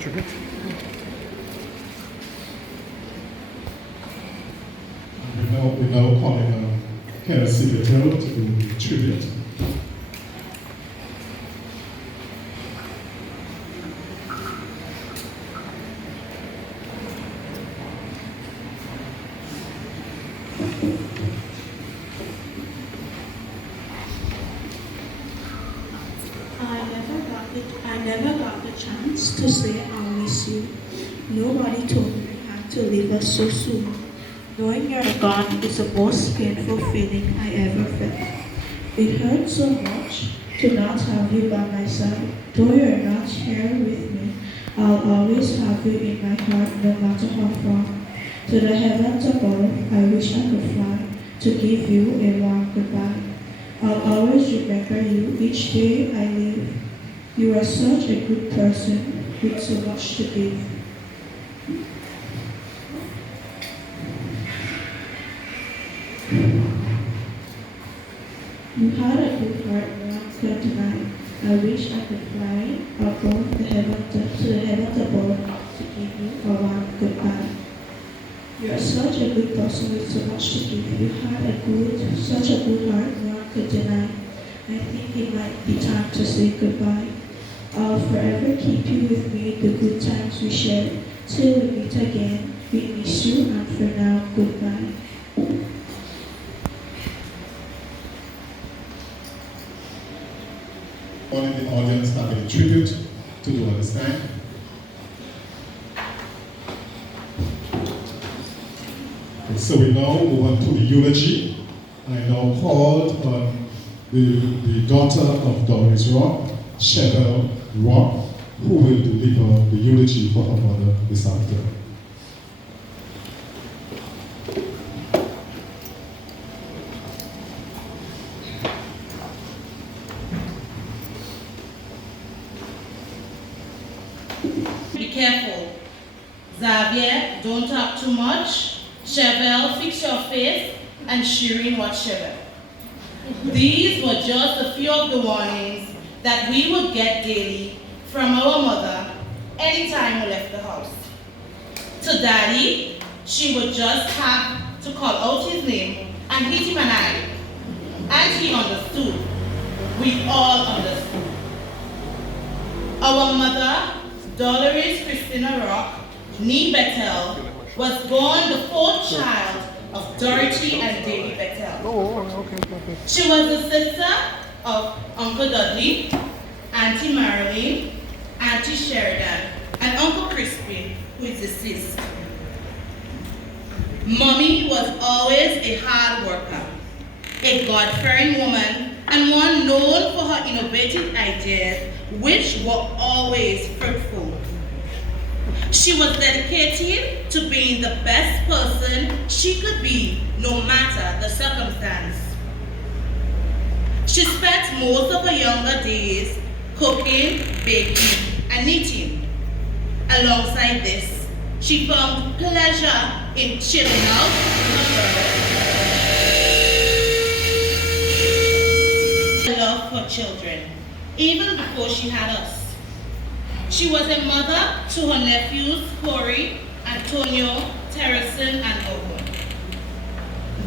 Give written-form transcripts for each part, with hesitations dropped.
tribute. We're now calling Kennedy Patel to do the tribute. I never got the chance to say I'll miss you. Nobody told me I had to leave us so soon. Knowing you're gone is the most painful feeling I ever felt. It hurts so much to not have you by my side. Though you're not here with me, I'll always have you in my heart no matter how far. To the heavens above, I wish I could fly to give you a warm goodbye. I'll always remember you each day I live. You are such a good person with so much to give. You had a good heart, Monica, tonight. I wish I could fly above the heavens to the heavens above to give you a warm goodbye. You are such a good person with so much to give. You had such a good heart, Monica, tonight. I think it might be time to say goodbye. I'll forever keep you with me, the good times we shared. Till we meet again, we miss you, and for now, goodbye. All in the audience having a tribute to do understand. Okay, so we now move on to the eulogy. I now called on the daughter of Dolores Rock, Cheryl Rock, who will deliver the eulogy for her mother this afternoon. Be careful. Xavier, don't talk too much. Cheryl, fix your face. And Shireen, watch Cheryl. These were just a few of the warnings that we would get daily from our mother anytime we left the house. To Daddy, she would just have to call out his name and hit him an eye. And he understood. We all understood. Our mother, Dolores Christina Rock, nee Bethel, was born the fourth child of Dorothy and Davy Bethel. Okay. She was the sister of Uncle Dudley, Auntie Marilyn, Auntie Sheridan, and Uncle Crispy, who is deceased. Mommy was always a hard worker, a God-fearing woman, and one known for her innovative ideas, which were always fruitful. She was dedicated to being the best person she could be, no matter the circumstance. She spent most of her younger days cooking, baking, and knitting. Alongside this, she found pleasure in chilling out with her love for children, even before she had us. She was a mother to her nephews, Corey, Antonio, Terrison, and Owen.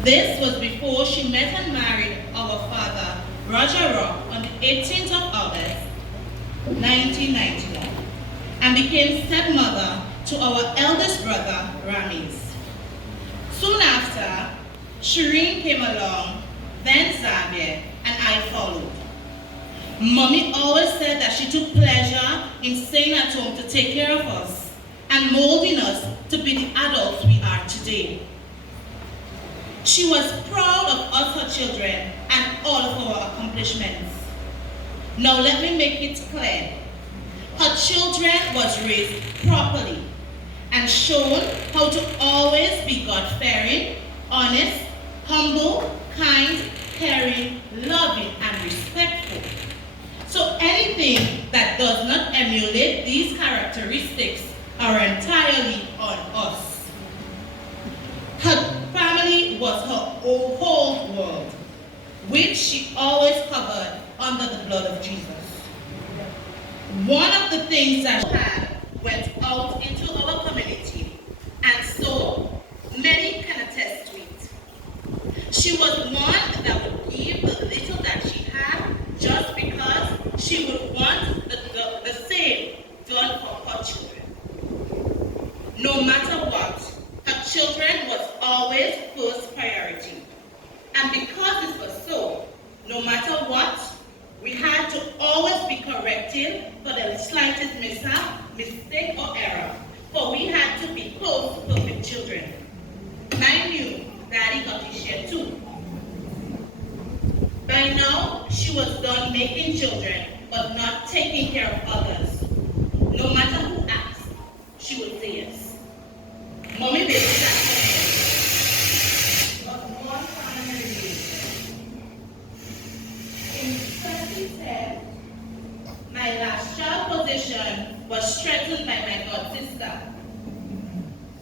This was before she met and married our father, Roger Rock, on the 18th of August, 1991, and became stepmother to our eldest brother, Ramis. Soon after, Shireen came along, then Xavier, and I followed. Mommy always said that she took pleasure in staying at home to take care of us and molding us to be the adults we are today. She was proud of us, her children, and all of our accomplishments. Now let me make it clear. Her children was raised properly and shown how to always be God-fearing, honest, humble, kind, caring, loving, and respectful. So anything that does not emulate these characteristics are entirely on us. Her family was her whole world, which she always covered under the blood of Jesus. One of the things that she had went out into our community, and so many can attest to it. She was one that would give the little that she had just because she would want the same done for her children. No matter what, her children was always first priority. And because this was so, no matter what, we had to always be corrected for the slightest mistake or error, for we had to be close to perfect children. And I knew Daddy got his share too. By now, she was done making children, but not taking care of others. No matter who asked, she would say yes. Mommy baby was one primary reason. In 2010, my last child position was strengthened by my god sister.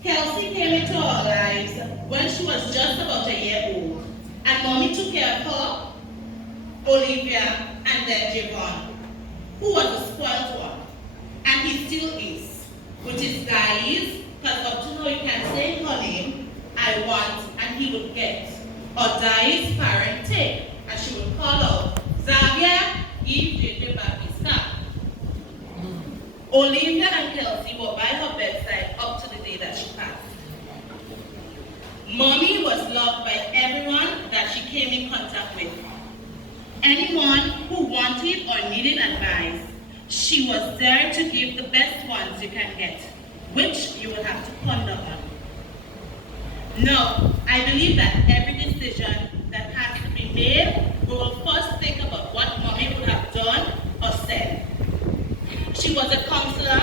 Kelsey came into our lives when she was just about a year old, and Mommy took care of her, Olivia, and then Javon, who was a spoiled one, and he still is, with his guys, because up to now you can say her name, I want, and he would get, or Dai's parent take, and she would call out, Xavier, give JJ back his car. Olivia and Kelsey were by her bedside up to the day that she passed. Mommy was loved by everyone that she came in contact with. Anyone who wanted or needed advice, she was there to give the best ones you can get, which you will have to ponder on. Now, I believe that every decision that has to be made, we will first think about what Mommy would have done or said. She was a counselor,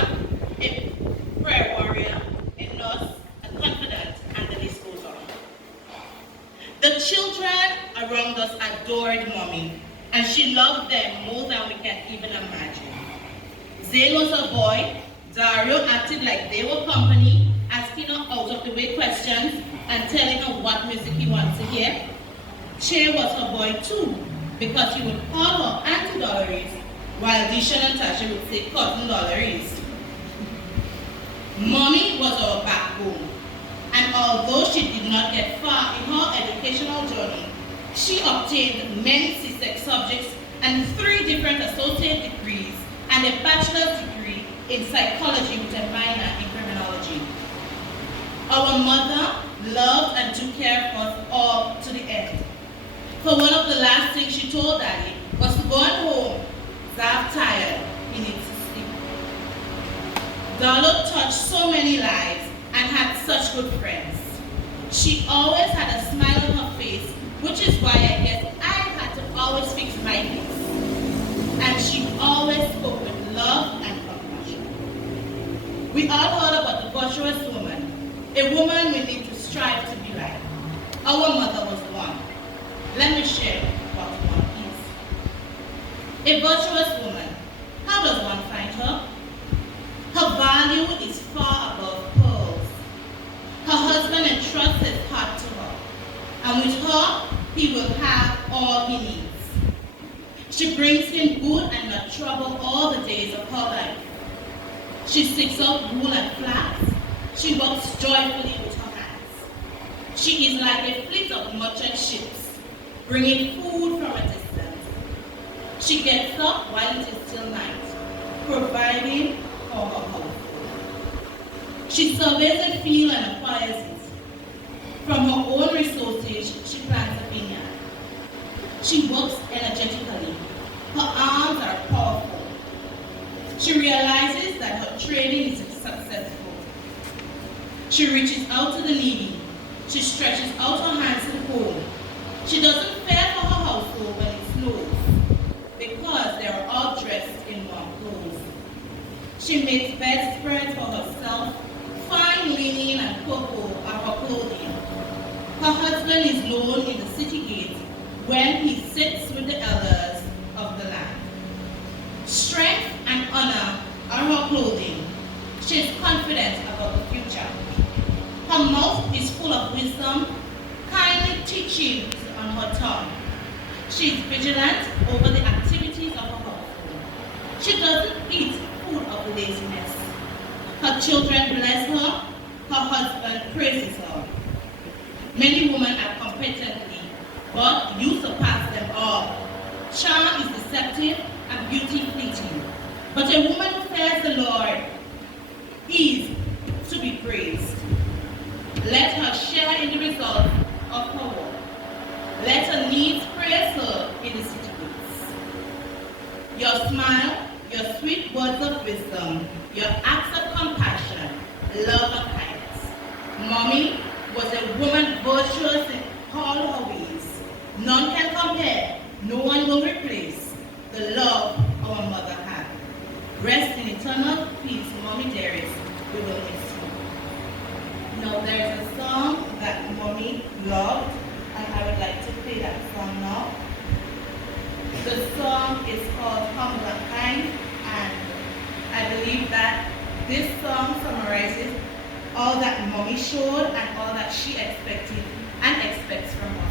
a prayer warrior, a nurse, a confidant, and the list goes on. The children around us adored Mommy, and she loved them more than we can even imagine. Zane was a boy. Dario acted like they were company, asking her out-of-the-way questions and telling her what music he wants to hear. Che was a boy too, because he would call her Auntie Dolores, while Disha and Tasha would say Cousin Dolores. Mommy was our backbone, and although she did not get far in her educational journey, she obtained many CSEC subjects and 3 different associate degrees and a bachelor's degree in psychology with a minor in criminology. Our mother loved and took care of us all to the end. For one of the last things she told Daddy was to go home, Zav tired, he needs to sleep. Darla touched so many lives and had such good friends. She always had a smile on her face, which is why I guess I had to always fix my face. And she always spoke with love and compassion. We all heard about the virtuous woman, a woman we need to strive to be like. Our mother was one. Let me share what one is. A virtuous woman, how does one find her? Her value is far above pearls. Her husband entrusts his heart to her, and with her, he will have all he needs. She brings him good and not trouble all the days of her life. She sticks out wool and flax. She works joyfully with her hands. She is like a fleet of merchant ships, bringing food from a distance. She gets up while it is still night, providing for her household. She surveys a field and acquires it. From her own resources, she plants a vineyard. She works energetically. Her arms are powerful. She realizes that her trading is successful. She reaches out to the needy. She stretches out her hands to the poor. She doesn't fear for her household when it snows, because they are all dressed in warm clothes. She makes bedspreads for herself, fine linen and purple are her clothing. Her husband is known in the city gate when he sits with the elders of the land. Strength and honor are her clothing. She is confident about the future. Her mouth is full of wisdom, kindly teachings on her tongue. She is vigilant over the activities of her household. She doesn't eat food of laziness. Her children bless her. Her husband praises her. Many women are competently, but you surpass them all. Charm is deceptive and beauty fleeting. But a woman who fears the Lord is to be praised. Let her share in the result of her work. Let her needs praise her in the city gates. Your smile, your sweet words of wisdom, your acts of compassion, love and kindness. Mommy was a woman virtuous in all her ways. None can compare, no one will replace the love our mother had. Rest in eternal peace, Mommy dearest, we will miss you. Now there is a song that Mommy loved, and I would like to play that song now. The song is called Humble and Kind, and I believe that this song summarizes all that Mommy showed and all that she expected and expects from us.